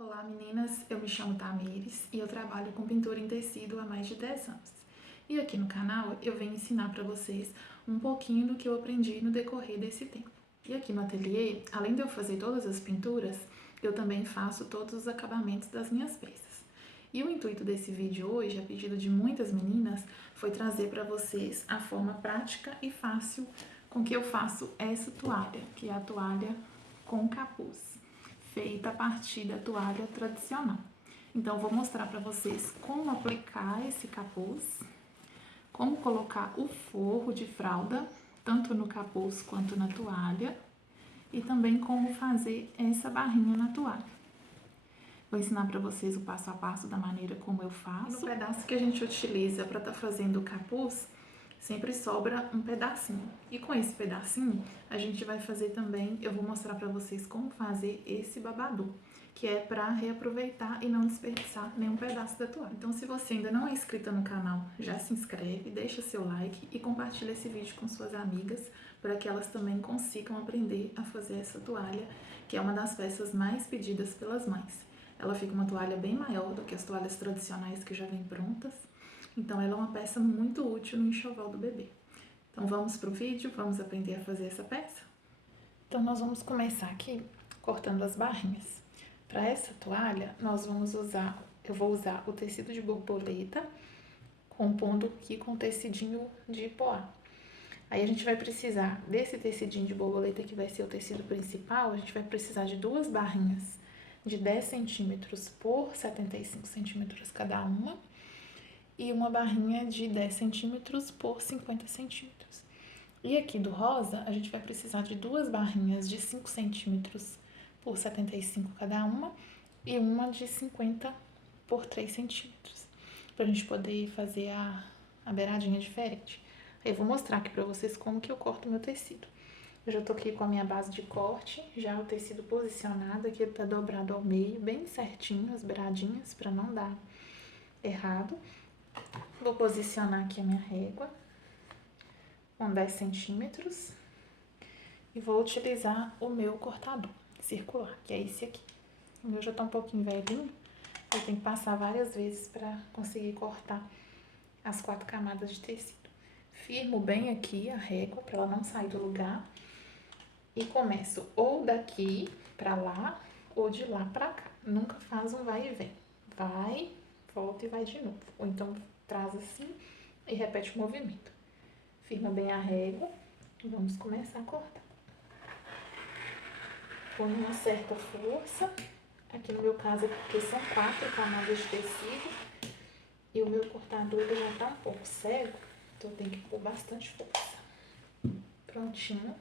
Olá meninas, eu me chamo Tamires e eu trabalho com pintura em tecido há mais de 10 anos. E aqui no canal eu venho ensinar para vocês um pouquinho do que eu aprendi no decorrer desse tempo. E aqui no ateliê, além de eu fazer todas as pinturas, eu também faço todos os acabamentos das minhas peças. E o intuito desse vídeo hoje, a pedido de muitas meninas, foi trazer para vocês a forma prática e fácil com que eu faço essa toalha, que é a toalha com capuz, feita a partir da toalha tradicional. Então, vou mostrar para vocês como aplicar esse capuz, como colocar o forro de fralda, tanto no capuz quanto na toalha, e também como fazer essa barrinha na toalha. Vou ensinar para vocês o passo a passo da maneira como eu faço. No pedaço que a gente utiliza para estar fazendo o capuz, sempre sobra um pedacinho. E com esse pedacinho, a gente vai fazer também, eu vou mostrar para vocês como fazer esse babadu, que é para reaproveitar e não desperdiçar nenhum pedaço da toalha. Então, se você ainda não é inscrita no canal, já se inscreve, deixa seu like e compartilha esse vídeo com suas amigas, para que elas também consigam aprender a fazer essa toalha, que é uma das peças mais pedidas pelas mães. Ela fica uma toalha bem maior do que as toalhas tradicionais que já vêm prontas. Então, ela é uma peça muito útil no enxoval do bebê. Então, vamos pro vídeo, vamos aprender a fazer essa peça? Então, nós vamos começar aqui cortando as barrinhas. Para essa toalha, eu vou usar o tecido de borboleta, compondo aqui com o tecidinho de poá. Aí, a gente vai precisar desse tecidinho de borboleta, que vai ser o tecido principal, a gente vai precisar de 2 barrinhas de 10 centímetros por 75 centímetros cada uma, e uma barrinha de 10 centímetros por 50 centímetros. E aqui do rosa, a gente vai precisar de 2 barrinhas de 5 centímetros por 75 cada uma, e uma de 50 por 3 centímetros, pra gente poder fazer a beiradinha diferente. Aí eu vou mostrar aqui pra vocês como que eu corto o meu tecido. Eu já tô aqui com a minha base de corte, já o tecido posicionado, aqui ele tá dobrado ao meio, bem certinho, as beiradinhas, pra não dar errado. Vou posicionar aqui a minha régua com 10 centímetros e vou utilizar o meu cortador circular, que é esse aqui. O meu já tá um pouquinho velhinho, eu tenho que passar várias vezes pra conseguir cortar as 4 camadas de tecido. Firmo bem aqui a régua pra ela não sair do lugar. E começo ou daqui pra lá, ou de lá pra cá. Nunca faz um vai e vem. Vai, volta e vai de novo. Ou então traz assim e repete o movimento. Firma bem a régua e vamos começar a cortar. Põe uma certa força. Aqui no meu caso é porque são 4 camadas de tecido. E o meu cortador ele já tá um pouco cego, então eu tenho que pôr bastante força. Prontinho.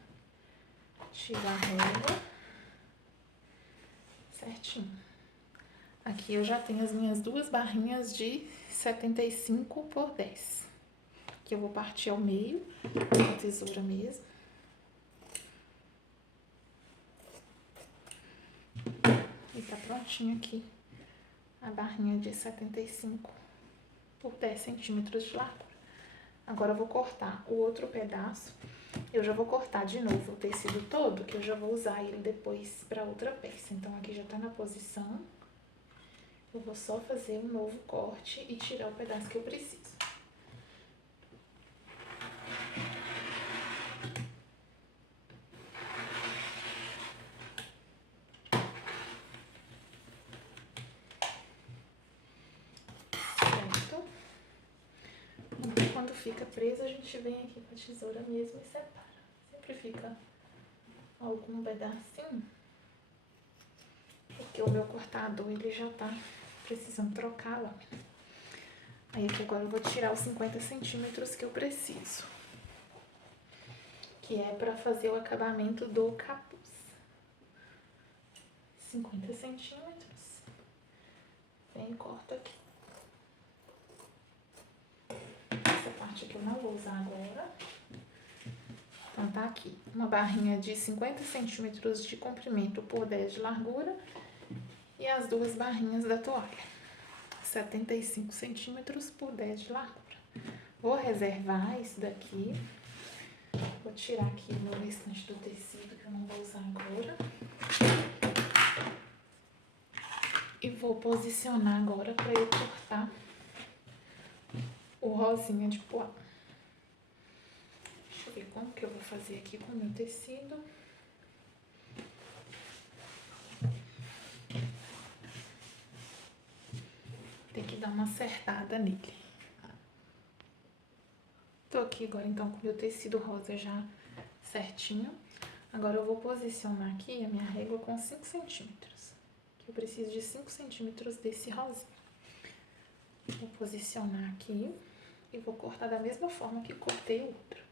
Tira a régua certinho. Aqui eu já tenho as minhas 2 barrinhas de 75 por 10. Que eu vou partir ao meio com a tesoura mesmo. E tá prontinho aqui a barrinha de 75 por 10 centímetros de largura. Agora eu vou cortar o outro pedaço. Eu já vou cortar de novo o tecido todo, que eu já vou usar ele depois para outra peça. Então, aqui já tá na posição. Eu vou só fazer um novo corte e tirar o pedaço que eu preciso. Certo? Quando fica preso, a gente vem aqui com a tesoura mesmo e separa. Sempre fica algum pedacinho, porque o meu cortador ele já tá precisando trocar a lâmina. Aí aqui agora eu vou tirar os 50 centímetros que eu preciso, que é para fazer o acabamento do capuz. 50 centímetros. Vem e corto aqui. Essa parte aqui eu não vou usar agora. Então, tá aqui uma barrinha de 50 centímetros de comprimento por 10 de largura e as 2 barrinhas da toalha, 75 centímetros por 10 de largura. Vou reservar isso daqui. Vou tirar aqui o meu restante do tecido, que eu não vou usar agora. posicionar agora para eu cortar o rosinha de poá. Deixa eu ver como que eu vou fazer aqui com o meu tecido. Tem que dar uma acertada nele. Tô aqui agora então com o meu tecido rosa já certinho. Agora eu vou posicionar aqui a minha régua com 5 centímetros. Eu preciso de 5 centímetros desse rosinha. Vou posicionar aqui e vou cortar da mesma forma que cortei o outro.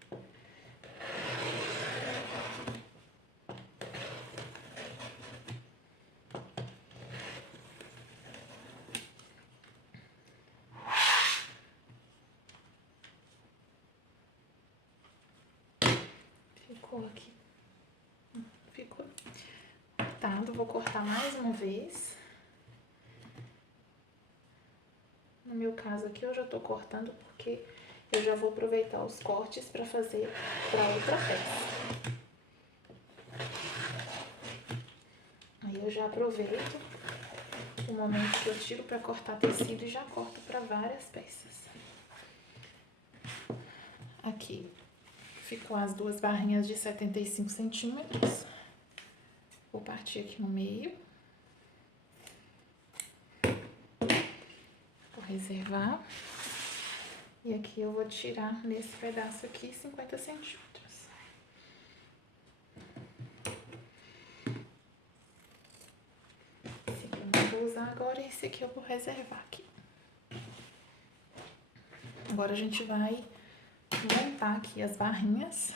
Ficou aqui. Ficou cortado. Vou cortar mais uma vez. No meu caso aqui eu já tô cortando porque eu já vou aproveitar os cortes para fazer para outra peça. Aí eu já aproveito o momento que eu tiro para cortar tecido e já corto para várias peças. Aqui ficou as duas barrinhas de 75 centímetros. Vou partir aqui no meio. Vou reservar. E aqui eu vou tirar nesse pedaço aqui 50 centímetros. Esse aqui eu não vou usar agora, esse aqui eu vou reservar aqui. Agora a gente vai montar aqui as barrinhas.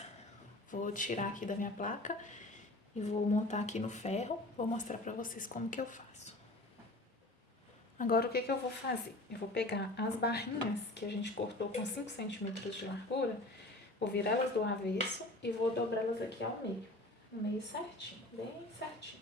Vou tirar aqui da minha placa e vou montar aqui no ferro. Vou mostrar pra vocês como que eu faço. Agora o que que eu vou fazer? Eu vou pegar as barrinhas que a gente cortou com 5 centímetros de largura, vou virar elas do avesso e vou dobrá-las aqui ao meio. No meio certinho, bem certinho.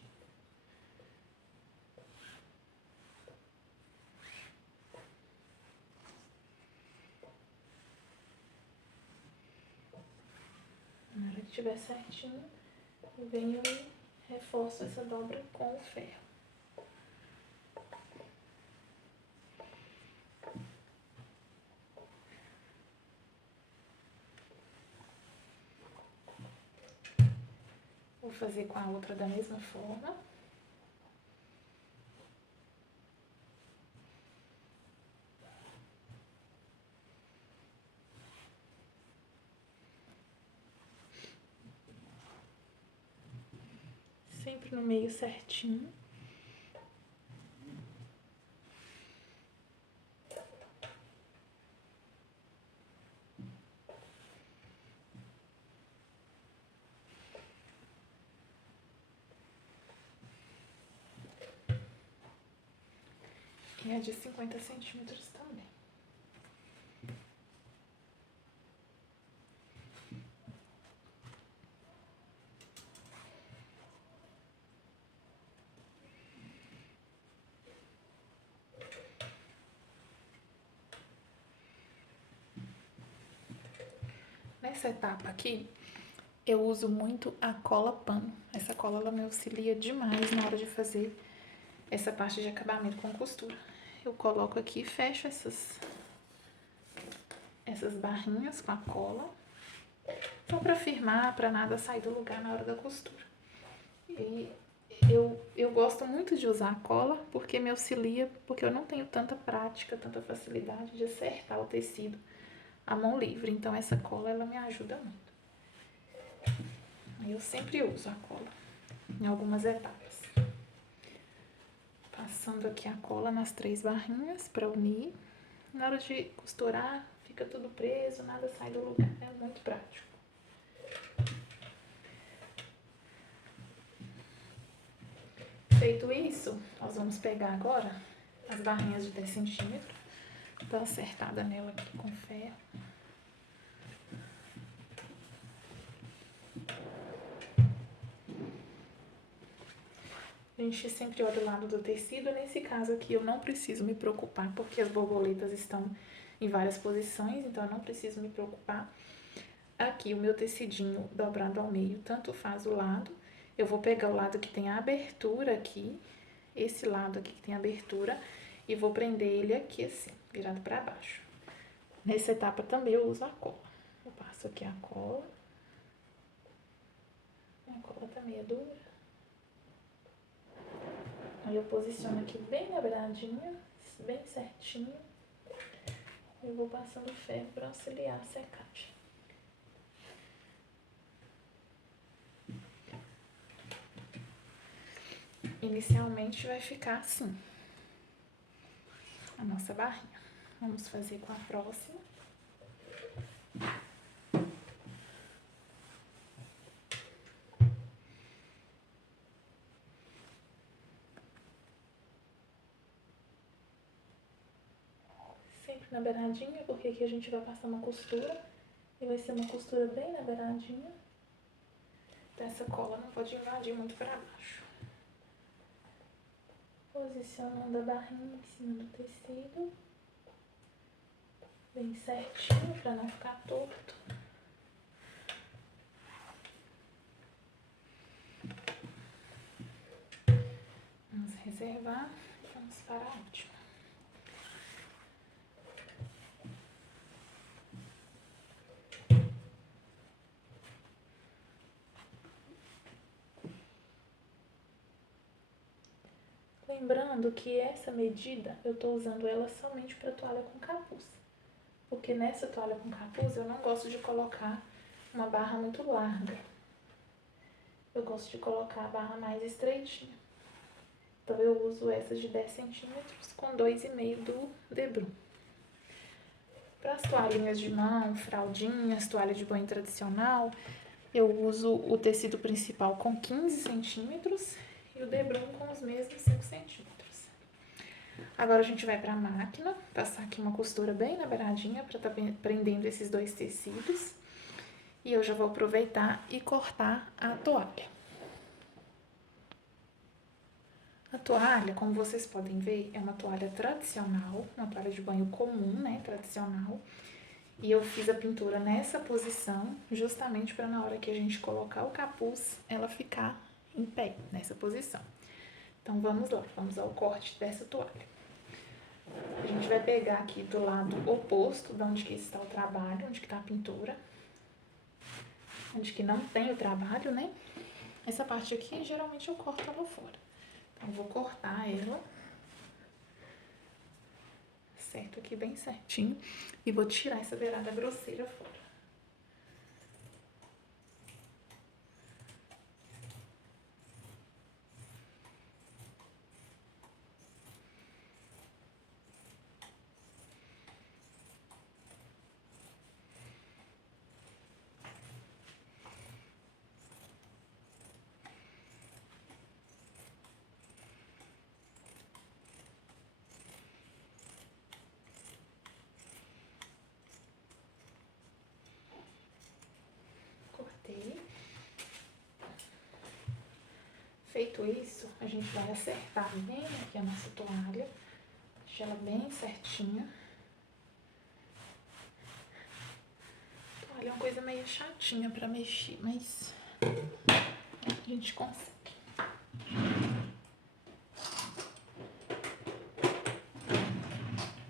Na hora que estiver certinho, eu venho e reforço essa dobra com o ferro. Vou fazer com a outra da mesma forma. Sempre no meio certinho. E a de 50 centímetros também. Nessa etapa aqui, eu uso muito a cola pano. Essa cola, ela me auxilia demais na hora de fazer essa parte de acabamento com costura. Eu coloco aqui e fecho essas barrinhas com a cola, só para firmar, para nada sair do lugar na hora da costura. E eu gosto muito de usar a cola porque me auxilia, porque eu não tenho tanta prática, tanta facilidade de acertar o tecido à mão livre. Então essa cola, ela me ajuda muito. Eu sempre uso a cola em algumas etapas. Passando aqui a cola nas 3 barrinhas para unir. Na hora de costurar, fica tudo preso, nada sai do lugar. É muito prático. Feito isso, nós vamos pegar agora as barrinhas de 10 centímetros. Dou acertada nela aqui com ferro. A gente sempre olha o lado do tecido. Nesse caso aqui eu não preciso me preocupar, porque as borboletas estão em várias posições, então eu não preciso me preocupar. Aqui o meu tecidinho dobrado ao meio, tanto faz o lado. Eu vou pegar o lado que tem a abertura aqui esse lado aqui que tem abertura e vou prender ele aqui assim, virado para baixo. Nessa etapa também eu uso a cola. Eu passo aqui a cola. A cola tá meio dura. Aí eu posiciono aqui bem na beiradinha, bem certinho. Eu vou passando ferro para auxiliar a secagem. Inicialmente vai ficar assim a nossa barrinha. Vamos fazer com a próxima. Sempre na beiradinha, porque aqui a gente vai passar uma costura e vai ser uma costura bem na beiradinha. Então essa cola não pode invadir muito para baixo. Posicionando a barrinha em cima do tecido, bem certinho para não ficar torto. Vamos reservar e vamos para a última. Lembrando que essa medida eu tô usando ela somente para toalha com capuz. Porque nessa toalha com capuz eu não gosto de colocar uma barra muito larga. Eu gosto de colocar a barra mais estreitinha. Então eu uso essas de 10 centímetros com 2,5 do debrum. Para as toalhinhas de mão, fraldinhas, toalha de banho tradicional, eu uso o tecido principal com 15 centímetros e o debrum com os mesmos 5 centímetros. Agora a gente vai para a máquina, passar aqui uma costura bem na beiradinha para estar prendendo esses dois tecidos. E eu já vou aproveitar e cortar a toalha. A toalha, como vocês podem ver, é uma toalha tradicional, uma toalha de banho comum, né, tradicional. E eu fiz a pintura nessa posição, justamente para na hora que a gente colocar o capuz, ela ficar em pé, nessa posição. Então vamos lá, vamos ao corte dessa toalha. A gente vai pegar aqui do lado oposto, de onde que está o trabalho, onde que está a pintura. Onde que não tem o trabalho, né? Essa parte aqui, geralmente eu corto ela fora. Então, eu vou cortar ela. Certo aqui bem certinho. E vou tirar essa beirada grosseira fora. Feito isso, a gente vai acertar bem aqui a nossa toalha, deixar ela bem certinha. A toalha é uma coisa meio chatinha pra mexer, mas a gente consegue.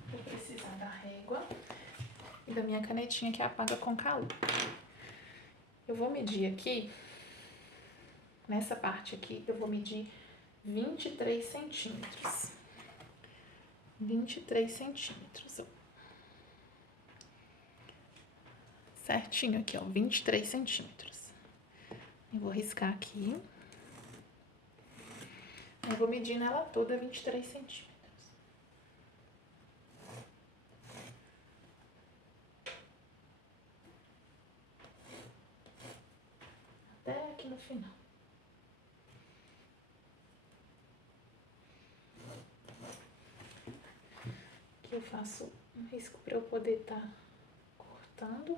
Vou precisar da régua e da minha canetinha que apaga com calor. Eu vou medir aqui. Nessa parte aqui, eu vou medir 23 centímetros. 23 centímetros. Certinho aqui, ó, 23 centímetros. Eu vou riscar aqui. Eu vou medir nela toda 23 centímetros. Até aqui no final. Aqui eu faço um risco para eu poder estar cortando.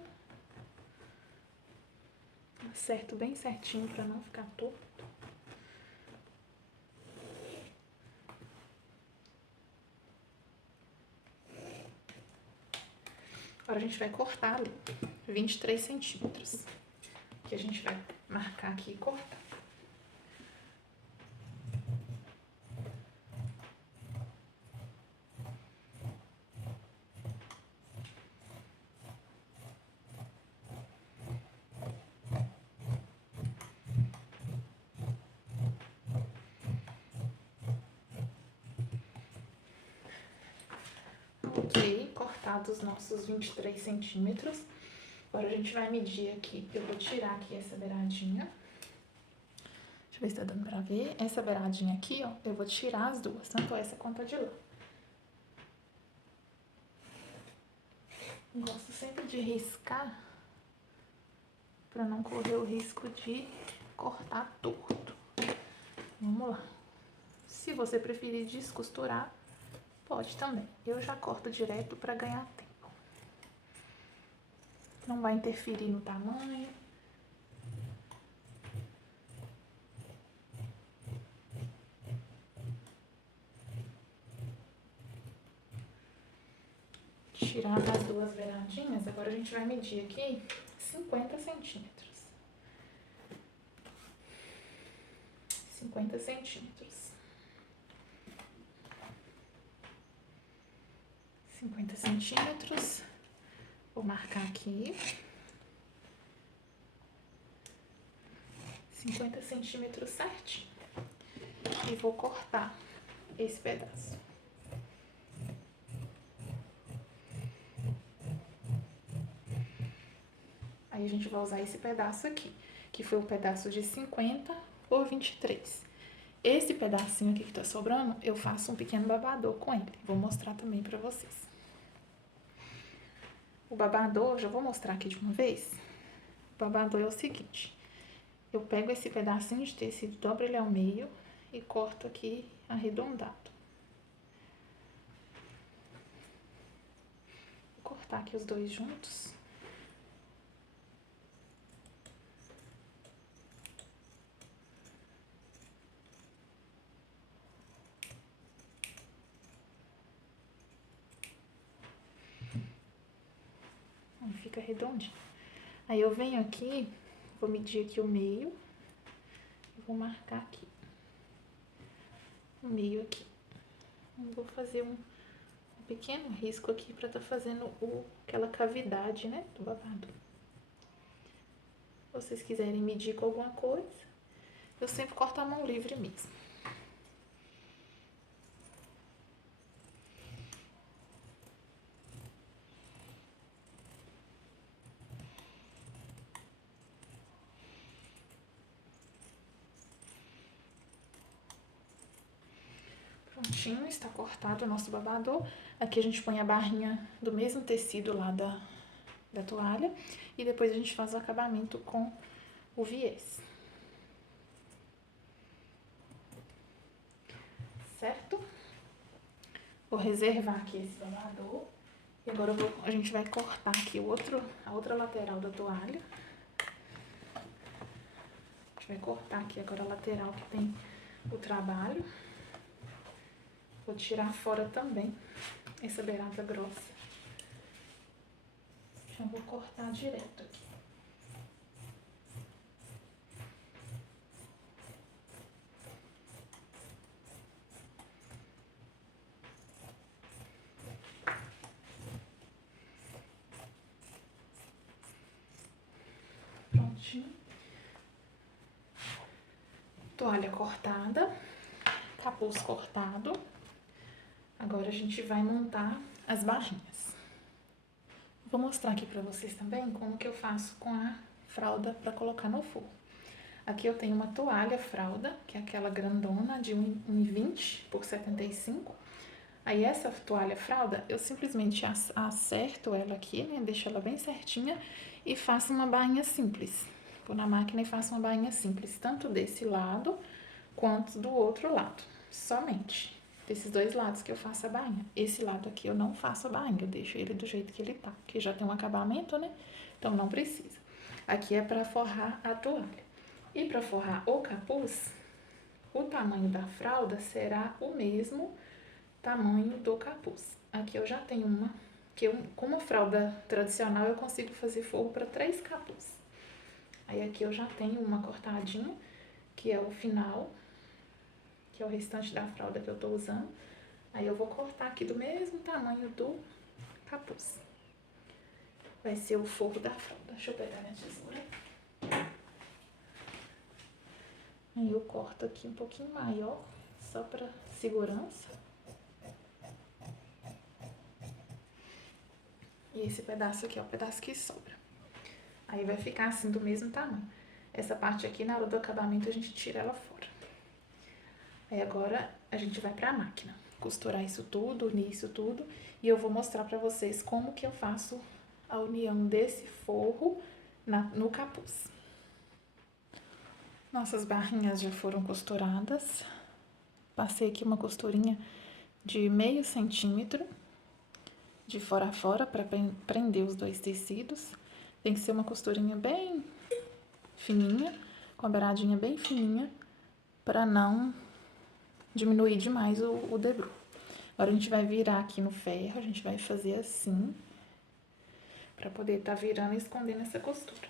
Acerto bem certinho para não ficar torto. Agora a gente vai cortar ali 23 centímetros. Que a gente vai marcar aqui e cortar. Ok, cortados os nossos 23 centímetros. Agora a gente vai medir aqui. Eu vou tirar aqui essa beiradinha. Deixa eu ver se tá dando pra ver. Essa beiradinha aqui, ó, eu vou tirar as duas, tanto essa quanto a de lá. Gosto sempre de riscar pra não correr o risco de cortar torto. Vamos lá. Se você preferir descosturar, pode também. Eu já corto direto pra ganhar tempo. Não vai interferir no tamanho. Tirado as duas beiradinhas, agora a gente vai medir aqui 50 centímetros. 50 centímetros. 50 centímetros. Vou marcar aqui. 50 centímetros certinho. E vou cortar esse pedaço. Aí a gente vai usar esse pedaço aqui, que foi o pedaço de 50 por 23. Esse pedacinho aqui que tá sobrando, eu faço um pequeno babador com ele. Vou mostrar também pra vocês. O babador, já vou mostrar aqui de uma vez. O babador é o seguinte. Eu pego esse pedacinho de tecido, dobro ele ao meio e corto aqui arredondado. Vou cortar aqui os dois juntos. Aí fica redondinho. Aí eu venho aqui, vou medir aqui o meio. E vou marcar aqui. O meio aqui. Eu vou fazer um pequeno risco aqui pra tá fazendo aquela cavidade, né, do babado. Se vocês quiserem medir com alguma coisa, eu sempre corto a mão livre mesmo. Prontinho, está cortado o nosso babador. Aqui a gente põe a barrinha do mesmo tecido lá da toalha. E depois a gente faz o acabamento com o viés. Certo? Vou reservar aqui esse babador. E agora a gente vai cortar aqui a outra lateral da toalha. A gente vai cortar aqui agora a lateral que tem o trabalho. Vou tirar fora também essa beirada grossa. Já vou cortar direto aqui. Prontinho. Toalha cortada, capuz cortado. Agora a gente vai montar as barrinhas. Vou mostrar aqui pra vocês também como que eu faço com a fralda pra colocar no forro. Aqui eu tenho uma toalha fralda, que é aquela grandona de 1,20 por 75. Aí essa toalha fralda, eu simplesmente acerto ela aqui, né? Deixo ela bem certinha e faço uma bainha simples. Vou na máquina e faço uma bainha simples, tanto desse lado quanto do outro lado. Somente desses dois lados que eu faço a bainha. Esse lado aqui eu não faço a bainha, eu deixo ele do jeito que ele tá, porque já tem um acabamento, né? Então não precisa. Aqui é pra forrar a toalha. E pra forrar o capuz, o tamanho da fralda será o mesmo tamanho do capuz. Aqui eu já tenho uma, com uma fralda tradicional eu consigo fazer forro para 3 capuz. Aí aqui eu já tenho uma cortadinha, que é o final, que é o restante da fralda que eu tô usando. Aí eu vou cortar aqui do mesmo tamanho do capuz. Vai ser o forro da fralda. Deixa eu pegar minha tesoura. Aí eu corto aqui um pouquinho maior, só pra segurança. E esse pedaço aqui é o pedaço que sobra. Aí vai ficar assim do mesmo tamanho. Essa parte aqui, na hora do acabamento, a gente tira ela fora. Aí agora a gente vai pra máquina. Costurar isso tudo, unir isso tudo. E eu vou mostrar pra vocês como que eu faço a união desse forro no capuz. Nossas barrinhas já foram costuradas. Passei aqui uma costurinha de meio centímetro de fora a fora para prender os dois tecidos. Tem que ser uma costurinha bem fininha, com a beiradinha bem fininha, para não diminuir demais o debru. Agora a gente vai virar aqui no ferro, a gente vai fazer assim, para poder estar virando e escondendo essa costura.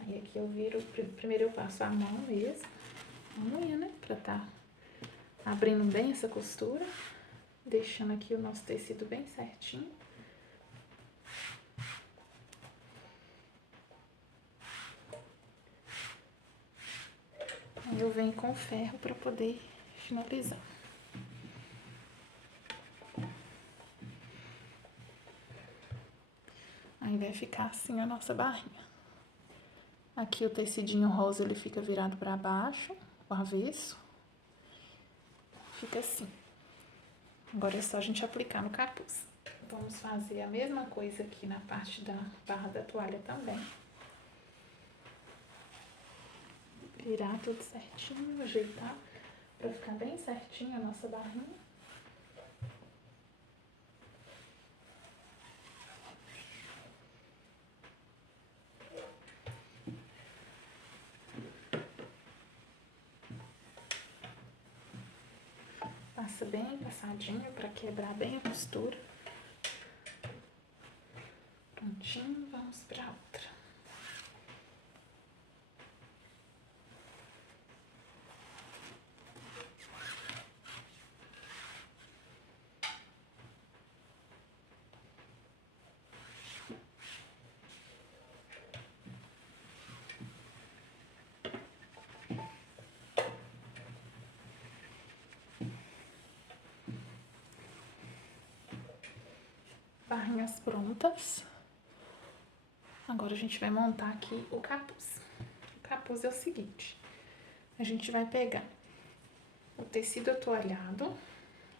Aí aqui eu viro, primeiro eu passo a mão mesmo, a unha, né, pra tá abrindo bem essa costura, deixando aqui o nosso tecido bem certinho. Aí eu venho com o ferro pra poder finalizar. Aí vai ficar assim a nossa barrinha. Aqui o tecidinho rosa, ele fica virado para baixo, o avesso. Fica assim. Agora é só a gente aplicar no capuz. Vamos fazer a mesma coisa aqui na parte da barra da toalha também. Virar tudo certinho, ajeitar para ficar bem certinho a nossa barrinha. Passa bem passadinho para quebrar bem a costura. Prontinho, vamos para outra. Barrinhas prontas. Agora a gente vai montar aqui o capuz. O capuz é o seguinte: a gente vai pegar o tecido atoalhado, o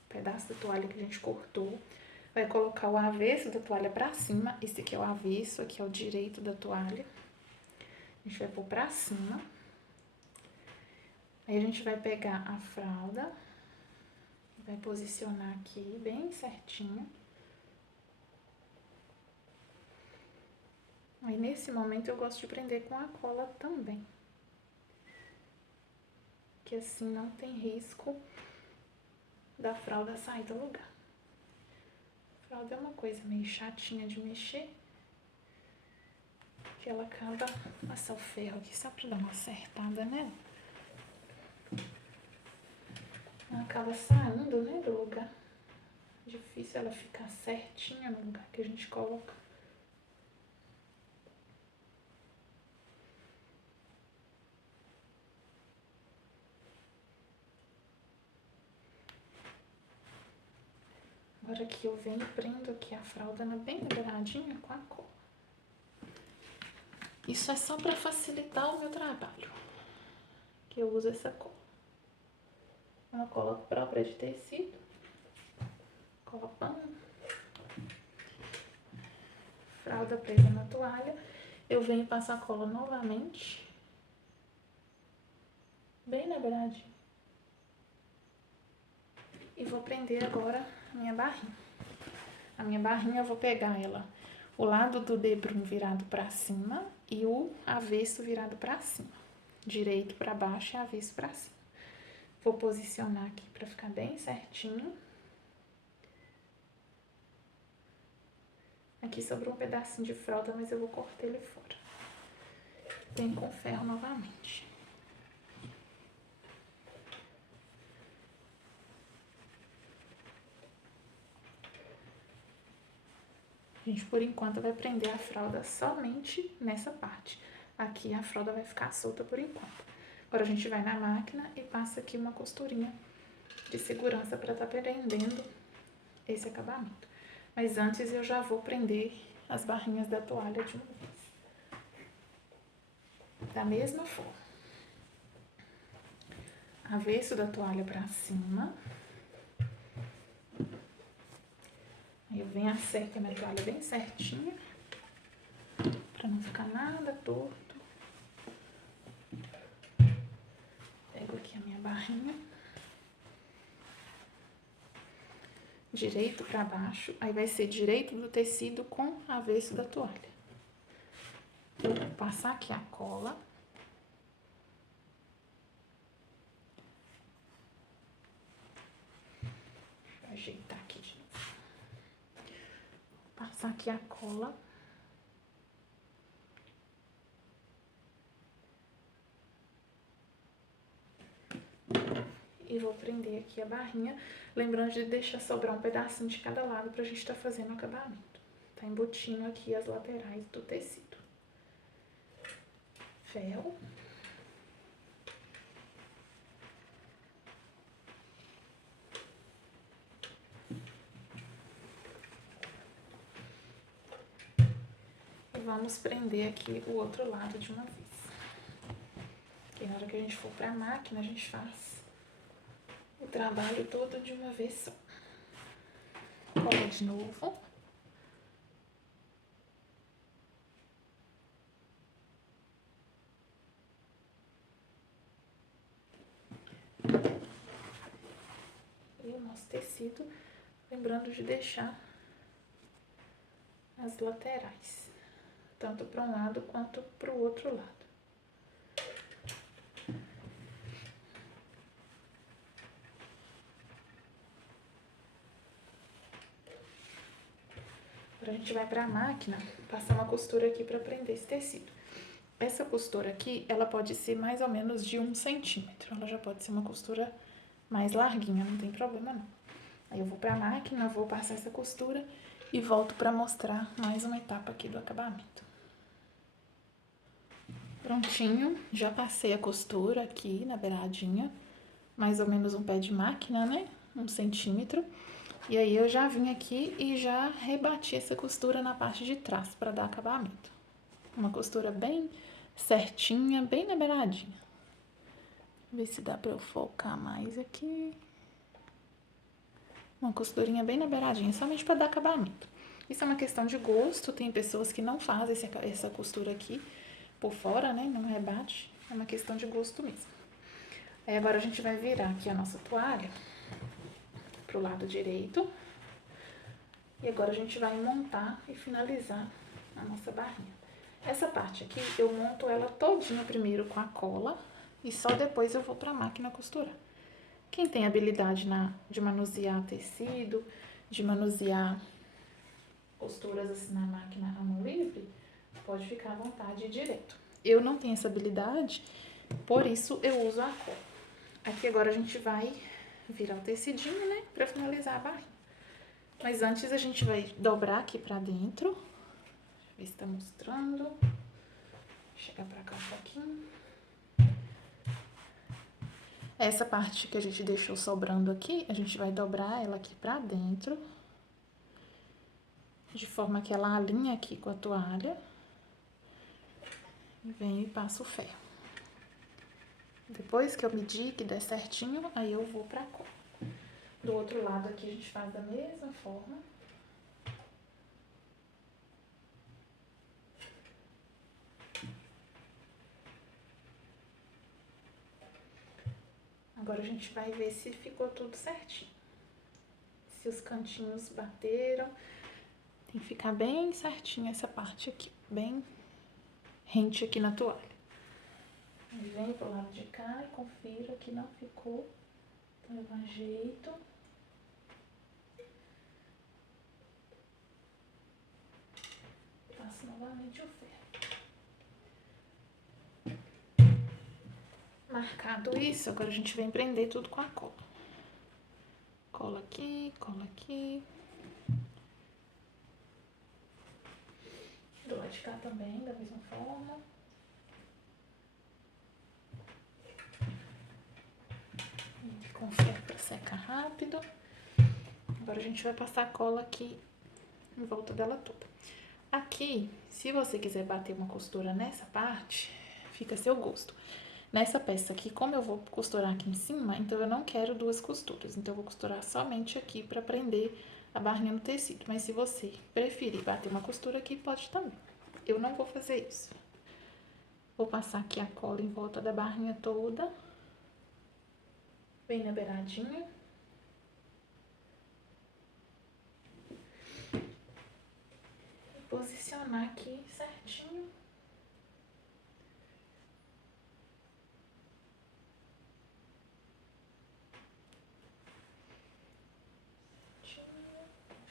pedaço da toalha que a gente cortou, vai colocar o avesso da toalha pra cima. Esse aqui é o avesso, aqui é o direito da toalha. A gente vai pôr pra cima. Aí a gente vai pegar a fralda, vai posicionar aqui bem certinho. Aí nesse momento eu gosto de prender com a cola também, que assim não tem risco da fralda sair do lugar. A fralda é uma coisa meio chatinha de mexer, que ela acaba, passar o ferro aqui só pra dar uma acertada nela. Ela acaba saindo, né, do lugar. Difícil ela ficar certinha no lugar que a gente coloca. Agora aqui eu venho e prendo aqui a fralda bem dobradinha com a cola. Isso é só para facilitar o meu trabalho, que eu uso essa cola. Uma cola própria de tecido, cola pano, fralda presa na toalha. Eu venho passar a cola novamente, bem na beiradinha. E vou prender agora a minha barrinha. A minha barrinha eu vou pegar ela, o lado do debrum virado para cima e o avesso virado para cima. Direito para baixo e avesso para cima. Vou posicionar aqui para ficar bem certinho. Aqui sobrou um pedacinho de fralda, mas eu vou cortar ele fora. Venho com ferro novamente. A gente, por enquanto, vai prender a fralda somente nessa parte. Aqui a fralda vai ficar solta por enquanto. Agora a gente vai na máquina e passa aqui uma costurinha de segurança para estar prendendo esse acabamento. Mas antes eu já vou prender as barrinhas da toalha de uma vez. Da mesma forma. Avesso da toalha pra cima. Aí eu venho acerto a minha toalha bem certinha, pra não ficar nada torto. Pego aqui a minha barrinha. Direito pra baixo, aí vai ser direito do tecido com avesso da toalha. Vou passar aqui a cola. Vou ajeitar aqui de novo. Passar aqui a cola. E vou prender aqui a barrinha, lembrando de deixar sobrar um pedacinho de cada lado pra gente tá fazendo o acabamento. Tá embutindo aqui as laterais do tecido. Ferro. E vamos prender aqui o outro lado de uma vez. E na hora que a gente for pra máquina, a gente faz o trabalho todo de uma vez só. Cola de novo. E o nosso tecido, lembrando de deixar as laterais, tanto para um lado quanto para o outro lado. Agora a gente vai para a máquina, passar uma costura aqui para prender esse tecido. Essa costura aqui, ela pode ser mais ou menos de 1 centímetro. Ela já pode ser uma costura mais larguinha, não tem problema não. Aí eu vou para a máquina, vou passar essa costura e volto para mostrar mais uma etapa aqui do acabamento. Prontinho, já passei a costura aqui na beiradinha, mais ou menos um pé de máquina, né? 1 centímetro. E aí eu já vim aqui e já rebati essa costura na parte de trás para dar acabamento. Uma costura bem certinha, bem na beiradinha. Ver se dá para eu focar mais aqui. Uma costurinha bem na beiradinha, somente para dar acabamento. Isso é uma questão de gosto, tem pessoas que não fazem essa costura aqui por fora, né? Não rebate, é uma questão de gosto mesmo. Aí agora a gente vai virar aqui a nossa toalha pro lado direito. E agora a gente vai montar e finalizar a nossa barrinha. Essa parte aqui, eu monto ela todinha primeiro com a cola e só depois eu vou pra máquina costurar. Quem tem habilidade de manusear tecido, de manusear costuras assim na máquina à mão livre, pode ficar à vontade e direto. Eu não tenho essa habilidade, por isso eu uso a cola. Aqui agora a gente vai virar o tecidinho, né, pra finalizar a barrinha. Mas antes a gente vai dobrar aqui pra dentro. Deixa eu ver se tá mostrando. Vou chegar pra cá um pouquinho. Essa parte que a gente deixou sobrando aqui, a gente vai dobrar ela aqui pra dentro. De forma que ela alinha aqui com a toalha. E vem e passo o ferro. Depois que eu medir que der certinho, aí eu vou pra cola. Do outro lado aqui a gente faz da mesma forma. Agora a gente vai ver se ficou tudo certinho. Se os cantinhos bateram. Tem que ficar bem certinho essa parte aqui, bem rente aqui na toalha. Aí vem pro lado de cá e confiro que não ficou. Então eu ajeito. Passo novamente o ferro. Marcado isso, agora a gente vem prender tudo com a cola. Cola aqui, cola aqui. Do lado de cá também, da mesma forma. Com ferro para secar rápido. Agora a gente vai passar a cola aqui em volta dela toda. Aqui, se você quiser bater uma costura nessa parte, fica a seu gosto. Nessa peça aqui, como eu vou costurar aqui em cima, então eu não quero duas costuras. Então, eu vou costurar somente aqui pra prender a barrinha no tecido. Mas se você preferir bater uma costura aqui, pode também. Eu não vou fazer isso. Vou passar aqui a cola em volta da barrinha toda. Bem na beiradinha. E posicionar aqui certinho.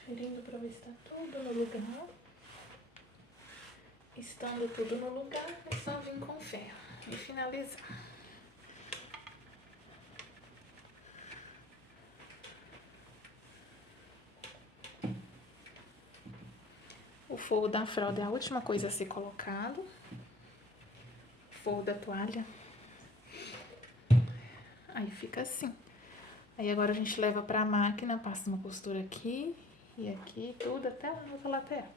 Conferindo para ver se tá tudo no lugar. Estando tudo no lugar, é só vir com ferro e finalizar. O forro da fralda é a última coisa a ser colocado. O forro da toalha. Aí fica assim. Aí agora a gente leva pra máquina, passa uma costura aqui e aqui, tudo até a outra lateral.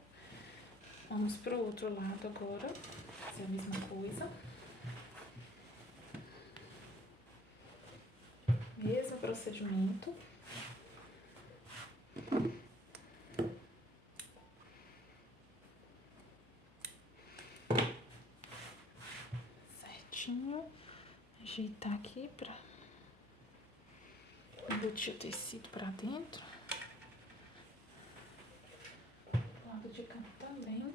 Vamos pro outro lado agora, fazer a mesma coisa. Mesmo procedimento. Certinho. Ajeitar aqui pra embutir o tecido pra dentro. Do lado de cá também.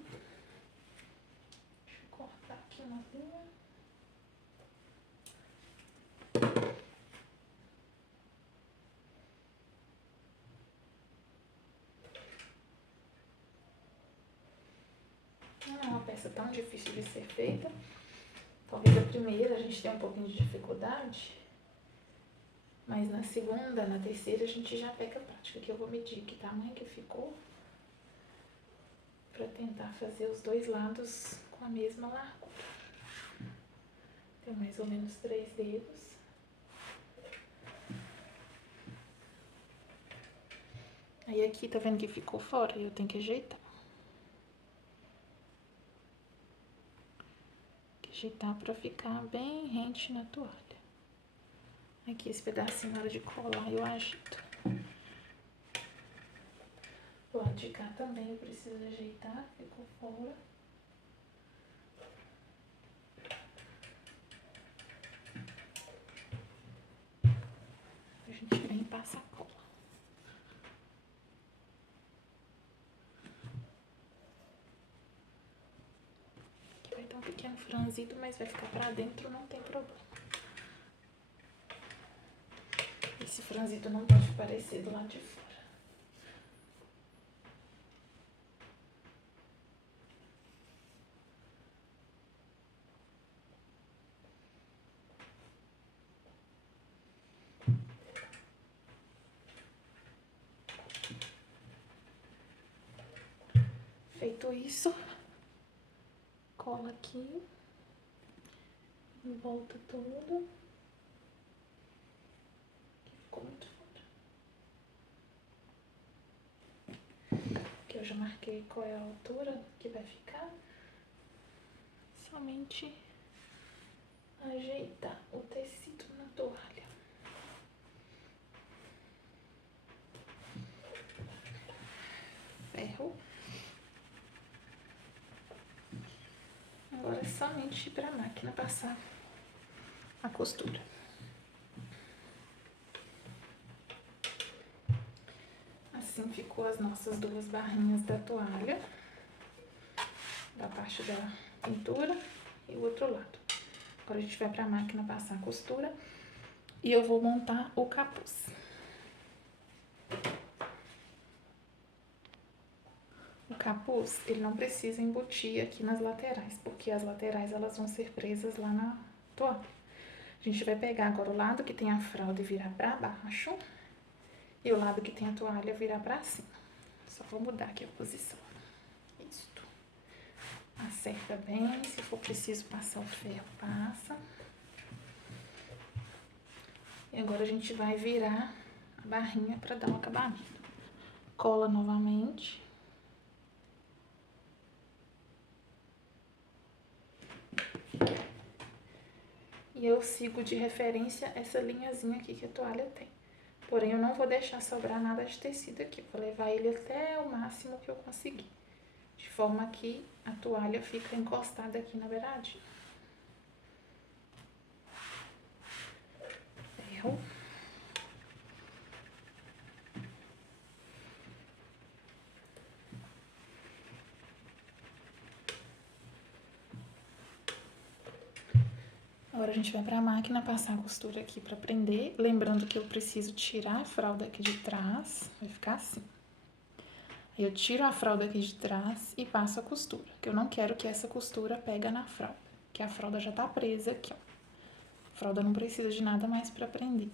Deixa eu cortar aqui uma linha. Não é uma peça tão difícil de ser feita. Talvez a primeira a gente tenha um pouquinho de dificuldade, mas na segunda, na terceira a gente já pega a prática. Aqui eu vou medir que tamanho que ficou para tentar fazer os dois lados com a mesma largura. Tem mais ou menos 3 dedos. Aí aqui tá vendo que ficou fora, eu tenho que ajeitar. Ajeitar para ficar bem rente na toalha. Aqui esse pedacinho, na hora de colar, eu agito. Do lado de cá também eu preciso ajeitar, ficou fora. A gente vem e passa a cola. Aqui vai ter um pequeno franzido, mas vai ficar pra dentro, não tem problema. Esse franzido não pode aparecer do lado de fora. Feito isso, cola aqui, em volta tudo. Ficou muito fora. Aqui eu já marquei qual é a altura que vai ficar. Somente ajeitar o tecido na toalha. Ferro. Agora é somente ir para a máquina passar a costura. Assim ficou as nossas duas barrinhas da toalha, da parte da pintura e o outro lado. Agora a gente vai para a máquina passar a costura e eu vou montar o capuz. O capuz, ele não precisa embutir aqui nas laterais, porque as laterais elas vão ser presas lá na toalha. A gente vai pegar agora o lado que tem a fralda e virar pra baixo, e o lado que tem a toalha virar pra cima. Só vou mudar aqui a posição. Isto. Acerta bem, se for preciso passar o ferro, passa. E agora a gente vai virar a barrinha pra dar um acabamento. Cola novamente. e eu sigo de referência essa linhazinha aqui que a toalha tem. Porém, eu não vou deixar sobrar nada de tecido aqui, vou levar ele até o máximo que eu conseguir, de forma que a toalha fica encostada aqui na beiradinha. Ferro. Agora a gente vai para a máquina passar a costura aqui para prender, lembrando que eu preciso tirar a fralda aqui de trás, vai ficar assim. Aí eu tiro a fralda aqui de trás e passo a costura, que eu não quero que essa costura pegue na fralda, que a fralda já tá presa aqui, ó. A fralda não precisa de nada mais para prender.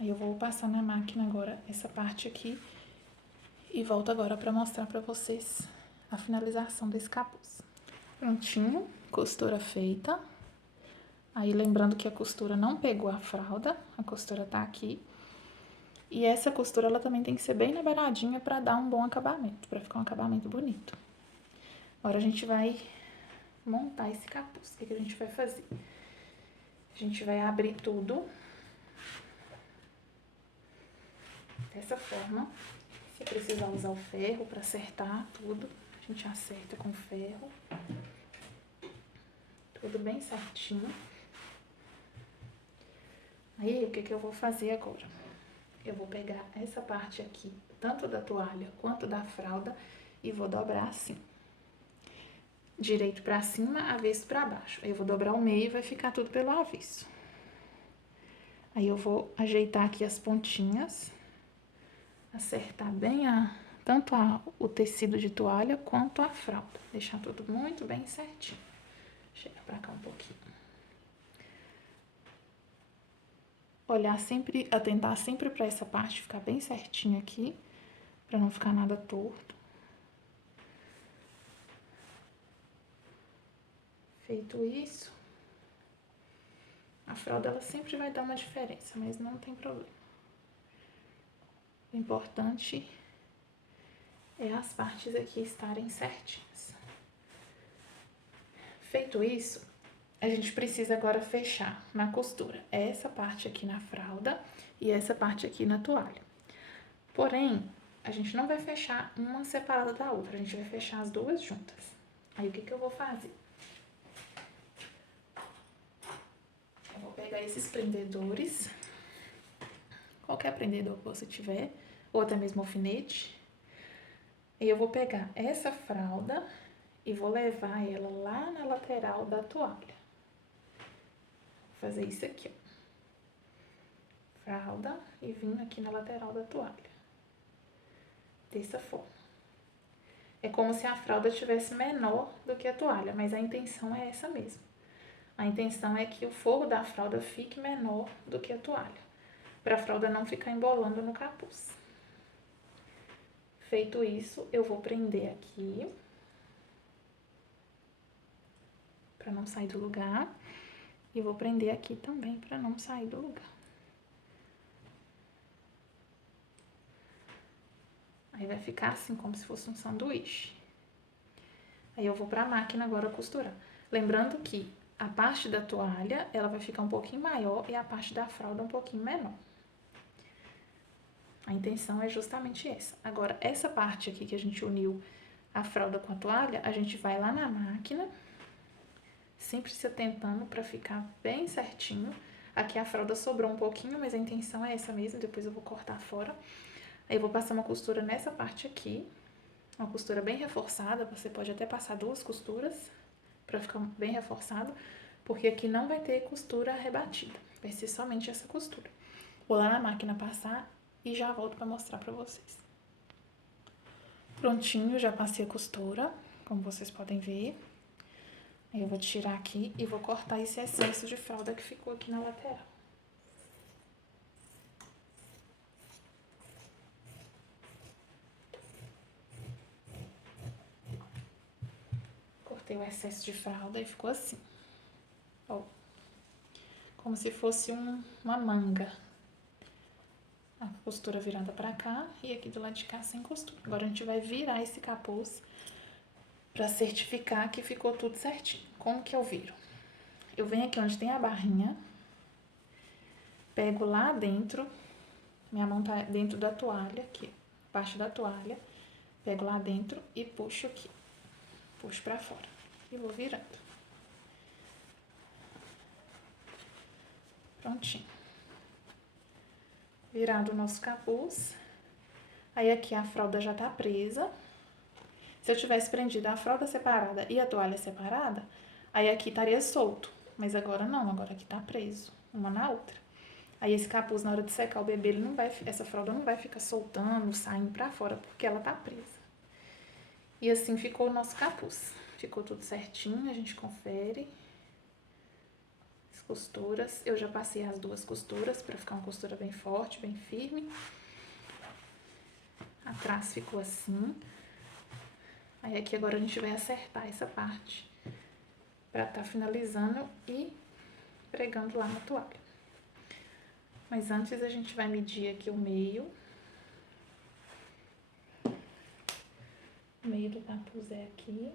Aí eu vou passar na máquina agora essa parte aqui e volto agora para mostrar para vocês a finalização desse capuz. Prontinho, costura feita. Aí, lembrando que a costura não pegou a fralda, a costura tá aqui. E essa costura, ela também tem que ser bem na beiradinha pra dar um bom acabamento, pra ficar um acabamento bonito. Agora, a gente vai montar esse capuz. O que a gente vai fazer? A gente vai abrir tudo dessa forma. Se precisar usar o ferro pra acertar tudo, a gente acerta com ferro. Tudo bem certinho. Aí, o que eu vou fazer agora? Eu vou pegar essa parte aqui, tanto da toalha quanto da fralda, e vou dobrar assim. Direito pra cima, avesso pra baixo. Aí eu vou dobrar o meio e vai ficar tudo pelo avesso. Aí eu vou ajeitar aqui as pontinhas, acertar bem tanto o tecido de toalha quanto a fralda. Deixar tudo muito bem certinho. Chega pra cá um pouquinho. Olhar sempre, atentar sempre para essa parte ficar bem certinha aqui, para não ficar nada torto. Feito isso, a fralda ela sempre vai dar uma diferença, mas não tem problema. O importante é as partes aqui estarem certinhas. Feito isso, a gente precisa agora fechar na costura essa parte aqui na fralda e essa parte aqui na toalha. Porém, a gente não vai fechar uma separada da outra, a gente vai fechar as duas juntas. Aí, o que eu vou fazer? Eu vou pegar esses prendedores, qualquer prendedor que você tiver, ou até mesmo alfinete. E eu vou pegar essa fralda e vou levar ela lá na lateral da toalha. Fazer isso aqui, ó. Fralda e vim aqui na lateral da toalha. Dessa forma. É como se a fralda tivesse menor do que a toalha, mas a intenção é essa mesmo. A intenção é que o forro da fralda fique menor do que a toalha, para a fralda não ficar embolando no capuz. Feito isso, eu vou prender aqui, para não sair do lugar. E vou prender aqui também para não sair do lugar. Aí vai ficar assim, como se fosse um sanduíche. Aí eu vou para a máquina agora costurar. Lembrando que a parte da toalha, ela vai ficar um pouquinho maior e a parte da fralda um pouquinho menor. A intenção é justamente essa. Agora, essa parte aqui que a gente uniu a fralda com a toalha, a gente vai lá na máquina, sempre se atentando para ficar bem certinho. Aqui a fralda sobrou um pouquinho, mas a intenção é essa mesmo, depois eu vou cortar fora. Aí eu vou passar uma costura nessa parte aqui, uma costura bem reforçada, você pode até passar duas costuras para ficar bem reforçado, porque aqui não vai ter costura rebatida, vai ser somente essa costura. Vou lá na máquina passar e já volto para mostrar para vocês. Prontinho, já passei a costura, como vocês podem ver. Aí eu vou tirar aqui e vou cortar esse excesso de fralda que ficou aqui na lateral. Cortei o excesso de fralda e ficou assim. Ó, como se fosse uma manga. A costura virada pra cá e aqui do lado de cá sem costura. Agora a gente vai virar esse capuz para certificar que ficou tudo certinho. Como que eu viro? Eu venho aqui onde tem a barrinha, pego lá dentro, minha mão tá dentro da toalha, aqui, parte da toalha, pego lá dentro e puxo aqui, puxo pra fora e vou virando. Prontinho. Virado o nosso capuz. Aí aqui a fralda já tá presa. Se eu tivesse prendido a fralda separada e a toalha separada, aí aqui estaria solto. Mas agora não, agora aqui tá preso, uma na outra. Aí esse capuz, na hora de secar o bebê, ele não vai, essa fralda não vai ficar soltando, saindo pra fora, porque ela tá presa. E assim ficou o nosso capuz. Ficou tudo certinho, a gente confere. As costuras, eu já passei as 2 costuras pra ficar uma costura bem forte, bem firme. Atrás ficou assim. Aí aqui agora a gente vai acertar essa parte pra tá finalizando e pregando lá na toalha. Mas antes a gente vai medir aqui o meio. O meio do capuz é aqui,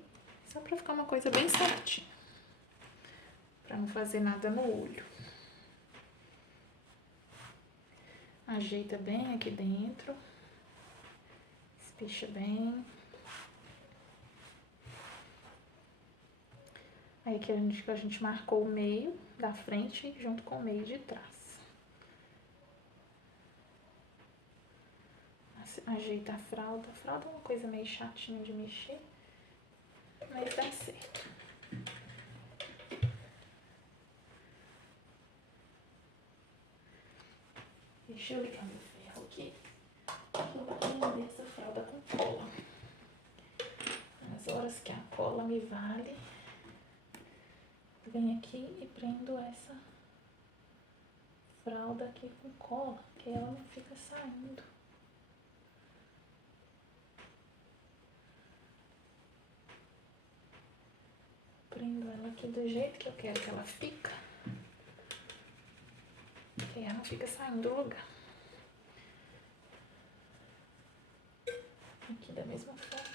só pra ficar uma coisa bem certinha. Pra não fazer nada no olho. Ajeita bem aqui dentro. Espicha bem. Aí que a gente marcou o meio da frente junto com o meio de trás. Ajeita a fralda. A fralda é uma coisa meio chatinha de mexer, mas dá certo. Deixa eu ligar meu ferro aqui. Eu vou prender essa fralda com cola. Nas horas que a cola me vale, venho aqui e prendo essa fralda aqui com cola, que ela não fica saindo. Prendo ela aqui do jeito que eu quero que ela fica, que ela não fica saindo do lugar. Aqui da mesma forma.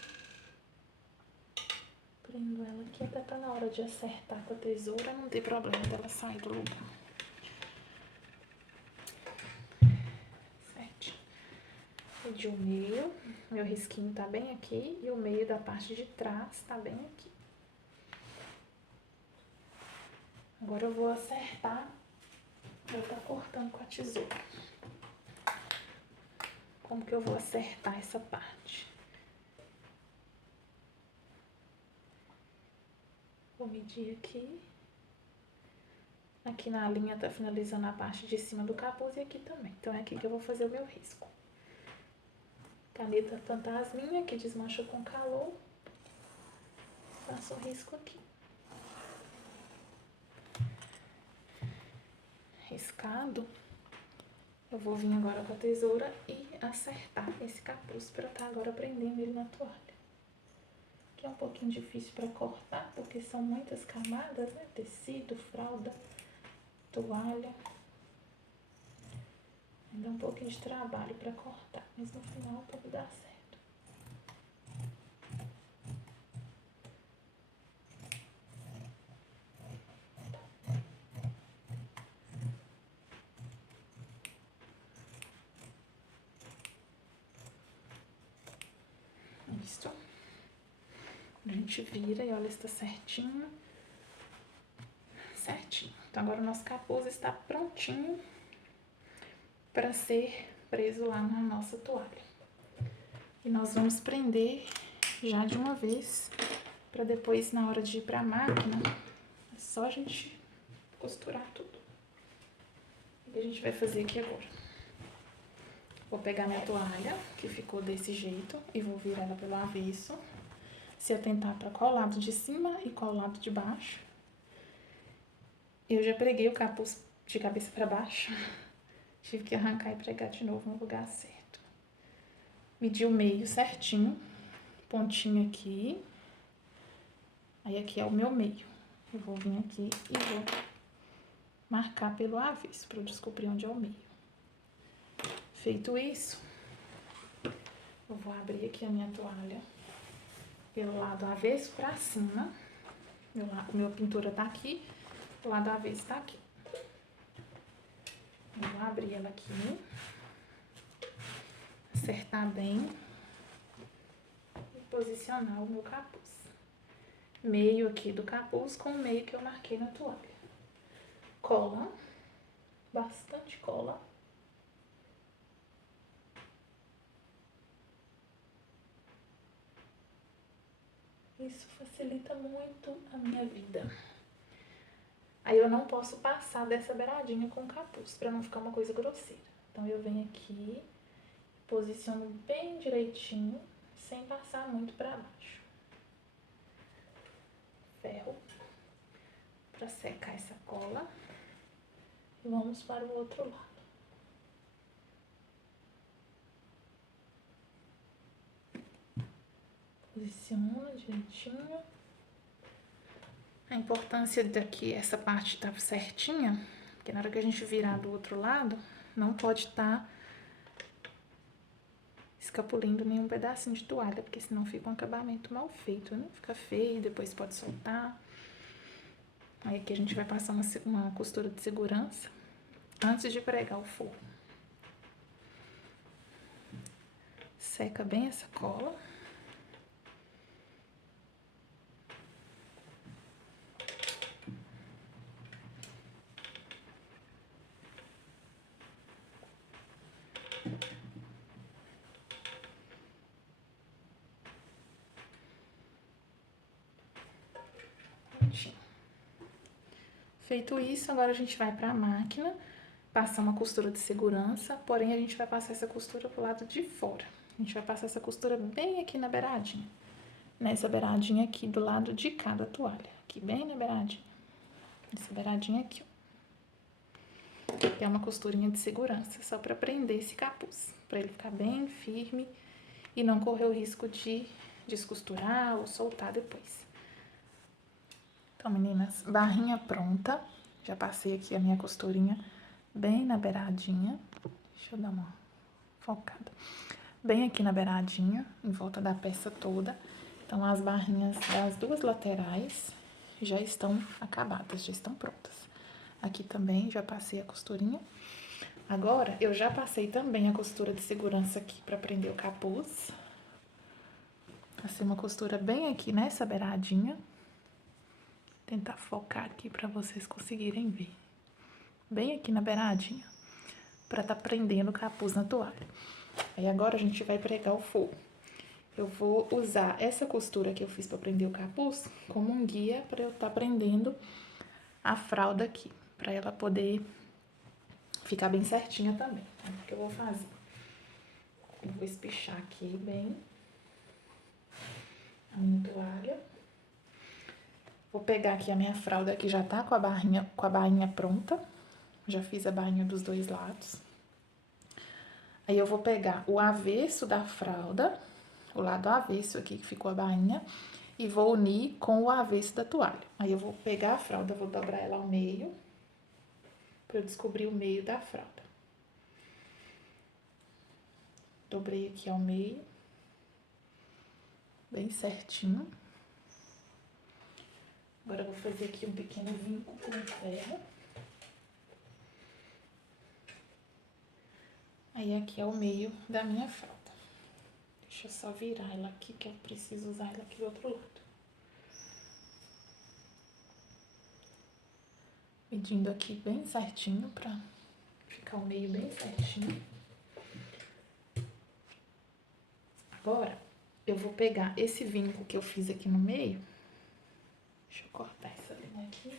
Prendo ela aqui até tá na hora de acertar com a tesoura, não tem problema dela sair do lugar. Certo. Medi o meio, meu risquinho tá bem aqui e o meio da parte de trás tá bem aqui. Agora eu vou acertar, eu tô cortando com a tesoura. Como que eu vou acertar essa parte? Vou medir aqui. Aqui na linha tá finalizando a parte de cima do capuz e aqui também. Então é aqui que eu vou fazer o meu risco. Caneta fantasminha que desmancha com calor. Faço o risco aqui. Riscado. Eu vou vir agora com a tesoura e acertar esse capuz para estar agora prendendo ele na toalha. Que é um pouquinho difícil para cortar, porque são muitas camadas, né? Tecido, fralda, toalha. Ainda um pouquinho de trabalho para cortar, mas no final tudo dá certo. Isso. A gente vira e olha se tá certinho. Certinho. Então agora o nosso capuz está prontinho para ser preso lá na nossa toalha. E nós vamos prender já de uma vez, para depois, na hora de ir para a máquina, é só a gente costurar tudo. O que a gente vai fazer aqui agora? Vou pegar minha toalha, que ficou desse jeito, e vou virar ela pelo avesso. Se atentar para qual lado de cima e qual lado de baixo. Eu já preguei o capuz de cabeça para baixo. Tive que arrancar e pregar de novo no lugar certo. Medi o meio certinho. Pontinho aqui. Aí aqui é o meu meio. Eu vou vir aqui e vou marcar pelo avesso para eu descobrir onde é o meio. Feito isso, eu vou abrir aqui a minha toalha pelo lado avesso para cima. Minha pintura tá aqui. O lado avesso tá aqui. Eu vou abrir ela aqui. Acertar bem. E posicionar o meu capuz. Meio aqui do capuz com o meio que eu marquei na toalha. Cola. Bastante cola. Isso facilita muito a minha vida. Aí eu não posso passar dessa beiradinha com o capuz, pra não ficar uma coisa grosseira. Então eu venho aqui, posiciono bem direitinho, sem passar muito pra baixo. Ferro pra secar essa cola. E vamos para o outro lado. Posiciona direitinho. A importância daqui, essa parte tá certinha, porque na hora que a gente virar do outro lado, não pode estar escapulindo nenhum pedacinho de toalha, porque senão fica um acabamento mal feito, né? Fica feio, depois pode soltar. Aí aqui a gente vai passar uma costura de segurança antes de pregar o forro. Seca bem essa cola. Prontinho. Feito isso, agora a gente vai para a máquina, passar uma costura de segurança, porém a gente vai passar essa costura pro lado de fora. A gente vai passar essa costura bem aqui na beiradinha. Nessa beiradinha aqui do lado de cada toalha. Aqui bem na beiradinha. Essa beiradinha aqui, ó. Que é uma costurinha de segurança, só para prender esse capuz. Para ele ficar bem firme e não correr o risco de descosturar ou soltar depois. Então, meninas, barrinha pronta. Já passei aqui a minha costurinha bem na beiradinha. Deixa eu dar uma focada. Bem aqui na beiradinha, em volta da peça toda. Então, as barrinhas das duas laterais já estão acabadas, já estão prontas. Aqui também já passei a costurinha. Agora, eu já passei também a costura de segurança aqui para prender o capuz. Passei uma costura bem aqui nessa beiradinha. Vou tentar focar aqui para vocês conseguirem ver. Bem aqui na beiradinha, para tá prendendo o capuz na toalha. Aí agora a gente vai pregar o forro. Eu vou usar essa costura que eu fiz para prender o capuz como um guia para eu tá prendendo a fralda aqui, para ela poder ficar bem certinha também. O que eu vou fazer? Eu vou espichar aqui bem a minha toalha. Vou pegar aqui a minha fralda que já tá com a bainha pronta. Já fiz a bainha dos dois lados. Aí eu vou pegar o avesso da fralda, o lado avesso aqui que ficou a bainha, e vou unir com o avesso da toalha. Aí eu vou pegar a fralda, vou dobrar ela ao meio, para eu descobrir o meio da fralda. Dobrei aqui ao meio, bem certinho. Agora eu vou fazer aqui um pequeno vinco com ferro. Aí aqui é o meio da minha fralda. Deixa eu só virar ela aqui, que eu preciso usar ela aqui do outro lado. Medindo aqui bem certinho, pra ficar o meio bem certinho. Agora, eu vou pegar esse vinco que eu fiz aqui no meio. Deixa eu cortar essa linha aqui.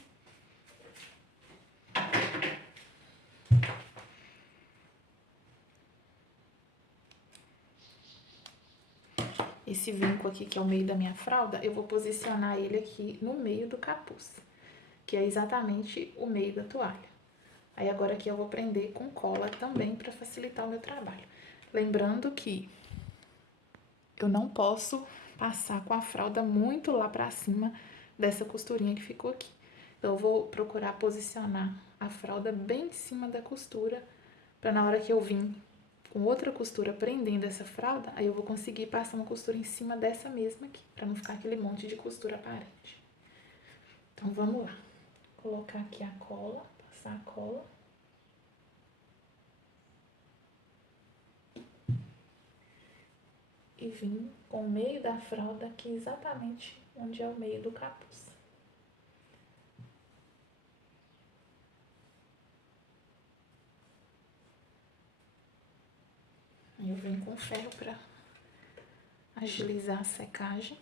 Esse vinco aqui, que é o meio da minha fralda, eu vou posicionar ele aqui no meio do capuz, que é exatamente o meio da toalha. Aí agora aqui eu vou prender com cola também para facilitar o meu trabalho. Lembrando que eu não posso passar com a fralda muito lá pra cima dessa costurinha que ficou aqui. Então eu vou procurar posicionar a fralda bem em cima da costura, para na hora que eu vim com outra costura prendendo essa fralda, aí eu vou conseguir passar uma costura em cima dessa mesma aqui, para não ficar aquele monte de costura aparente. Então vamos lá. colocar aqui a cola, passar a cola. E vim com o meio da fralda aqui exatamente onde é o meio do capuz. Aí eu venho com ferro para agilizar a secagem.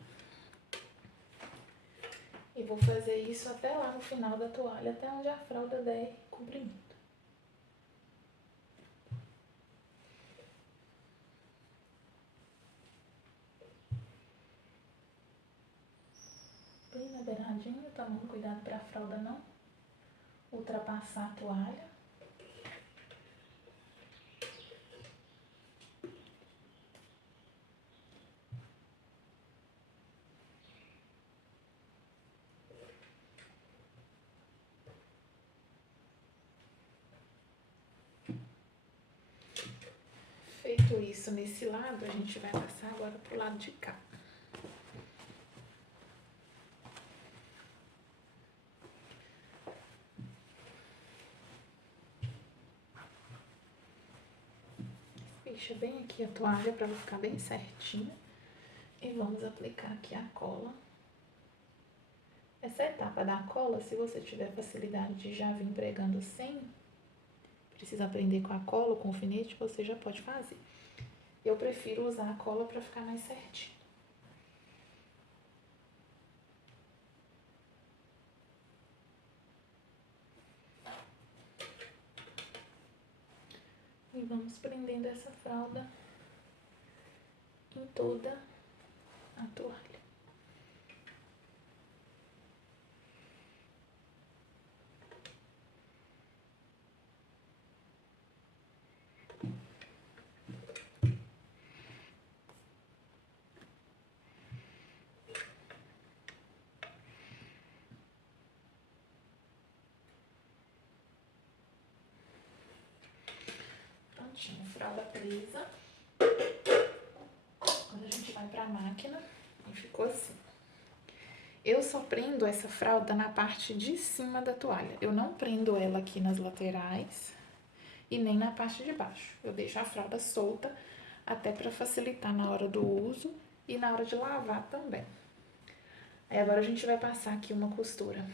E vou fazer isso até lá no final da toalha, até onde a fralda der comprimento. Bem na beiradinha, tomando cuidado para a fralda não ultrapassar a toalha. Feito isso nesse lado, a gente vai passar agora pro lado de cá. Fecha bem aqui a toalha para ela ficar bem certinha. E vamos aplicar aqui a cola. Essa etapa da cola, se você tiver facilidade de já vir pregando sem precisa prender com a cola ou com o alfinete, você já pode fazer. Eu prefiro usar a cola para ficar mais certinho. E vamos prendendo essa fralda em toda a toalha. Prontinho, fralda presa. Agora a gente vai para a máquina e ficou assim. Eu só prendo essa fralda na parte de cima da toalha. Eu não prendo ela aqui nas laterais e nem na parte de baixo. Eu deixo a fralda solta até para facilitar na hora do uso e na hora de lavar também. Aí agora a gente vai passar aqui uma costura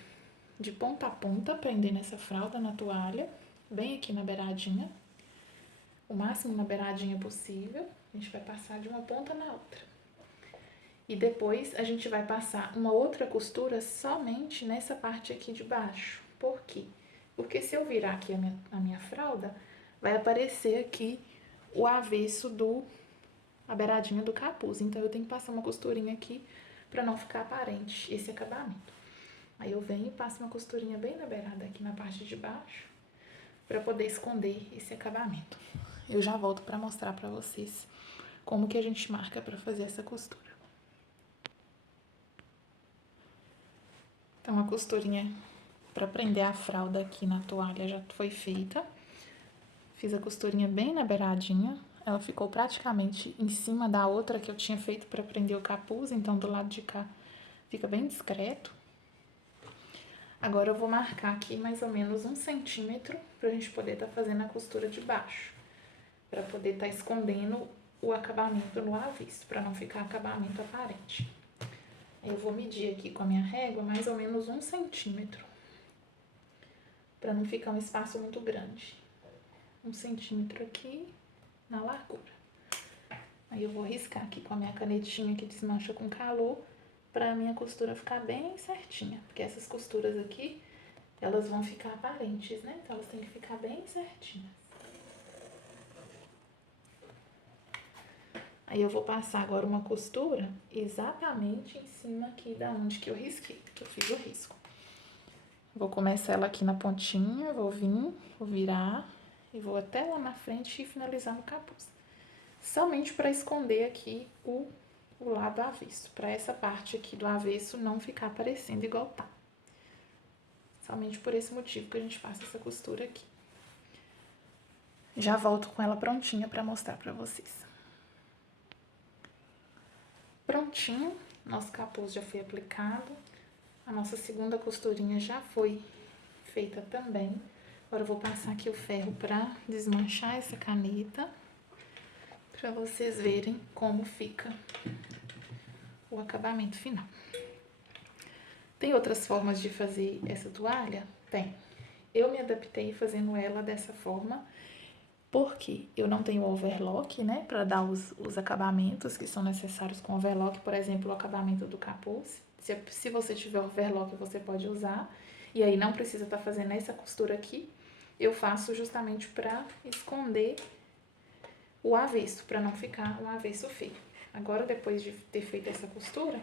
de ponta a ponta, prendendo essa fralda na toalha, bem aqui na beiradinha, o máximo na beiradinha possível. A gente vai passar de uma ponta na outra. E depois a gente vai passar uma outra costura somente nessa parte aqui de baixo. Por quê? Porque se eu virar aqui a minha fralda, vai aparecer aqui o avesso a beiradinha do capuz. Então eu tenho que passar uma costurinha aqui para não ficar aparente esse acabamento. Aí eu venho e passo uma costurinha bem na beirada aqui na parte de baixo para poder esconder esse acabamento. Eu já volto para mostrar para vocês como que a gente marca para fazer essa costura. Então, a costurinha para prender a fralda aqui na toalha já foi feita. Fiz a costurinha bem na beiradinha. Ela ficou praticamente em cima da outra que eu tinha feito para prender o capuz. Então, do lado de cá fica bem discreto. Agora, eu vou marcar aqui mais ou menos 1 centímetro pra gente poder estar fazendo a costura de baixo. Para poder estar escondendo o acabamento no avesso, para não ficar acabamento aparente. Eu vou medir aqui com a minha régua mais ou menos 1 centímetro, para não ficar um espaço muito grande. 1 centímetro aqui na largura. Aí eu vou riscar aqui com a minha canetinha que desmancha com calor, para a minha costura ficar bem certinha. Porque essas costuras aqui, elas vão ficar aparentes, né? Então elas têm que ficar bem certinhas. Aí eu vou passar agora uma costura exatamente em cima aqui da onde que eu risquei, que eu fiz o risco. Vou começar ela aqui na pontinha, vou vir, vou virar e vou até lá na frente e finalizar no capuz. Somente para esconder aqui o lado avesso, para essa parte aqui do avesso não ficar aparecendo igual tá. Somente por esse motivo que a gente passa essa costura aqui. Já volto com ela prontinha para mostrar para vocês. Prontinho, nosso capuz já foi aplicado, a nossa segunda costurinha já foi feita também. Agora eu vou passar aqui o ferro para desmanchar essa caneta, para vocês verem como fica o acabamento final. Tem outras formas de fazer essa toalha? Tem. Eu me adaptei fazendo ela dessa forma, porque eu não tenho overlock, né, para dar os acabamentos que são necessários com overlock, por exemplo, o acabamento do capuz. Se você tiver overlock, você pode usar, e aí não precisa estar fazendo essa costura aqui. Eu faço justamente para esconder o avesso, para não ficar um avesso feio. Agora, depois de ter feito essa costura,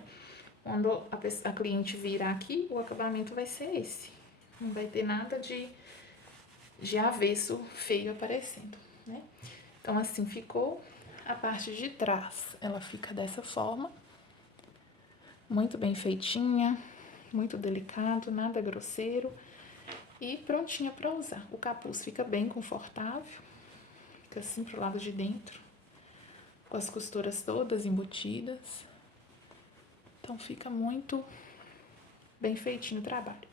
quando a cliente virar aqui, o acabamento vai ser esse. Não vai ter nada de avesso feio aparecendo, né? Então, assim ficou a parte de trás. Ela fica dessa forma, muito bem feitinha, muito delicado, nada grosseiro e prontinha para usar. O capuz fica bem confortável, fica assim pro lado de dentro, com as costuras todas embutidas. Então, fica muito bem feitinho o trabalho.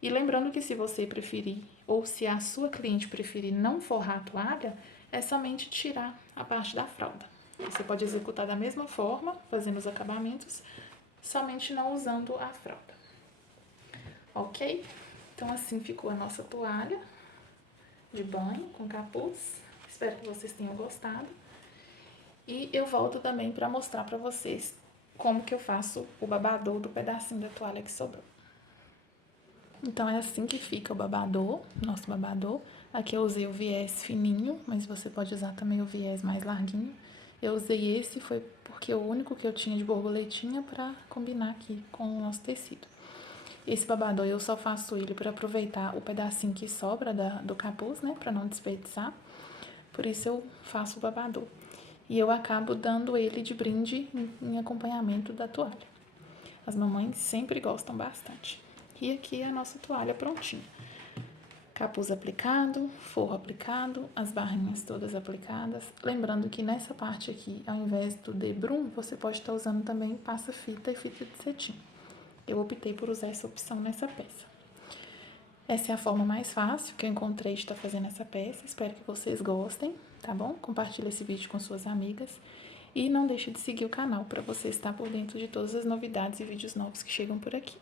E lembrando que se você preferir, ou se a sua cliente preferir não forrar a toalha, é somente tirar a parte da fralda. Você pode executar da mesma forma, fazendo os acabamentos, somente não usando a fralda. Ok? Então, assim ficou a nossa toalha de banho com capuz. Espero que vocês tenham gostado. E eu volto também para mostrar para vocês como que eu faço o babador do pedacinho da toalha que sobrou. Então, é assim que fica o babador, nosso babador. Aqui eu usei o viés fininho, mas você pode usar também o viés mais larguinho. Eu usei esse, foi porque é o único que eu tinha de borboletinha para combinar aqui com o nosso tecido. Esse babador eu só faço ele para aproveitar o pedacinho que sobra do capuz, né, para não desperdiçar. Por isso eu faço o babador. E eu acabo dando ele de brinde em acompanhamento da toalha. As mamães sempre gostam bastante. E aqui é a nossa toalha prontinha. Capuz aplicado, forro aplicado, as barrinhas todas aplicadas. Lembrando que nessa parte aqui, ao invés do debrum, você pode estar usando também passa-fita e fita de cetim. Eu optei por usar essa opção nessa peça. Essa é a forma mais fácil que eu encontrei de estar fazendo essa peça. Espero que vocês gostem, tá bom? Compartilhe esse vídeo com suas amigas. E não deixe de seguir o canal para você estar por dentro de todas as novidades e vídeos novos que chegam por aqui.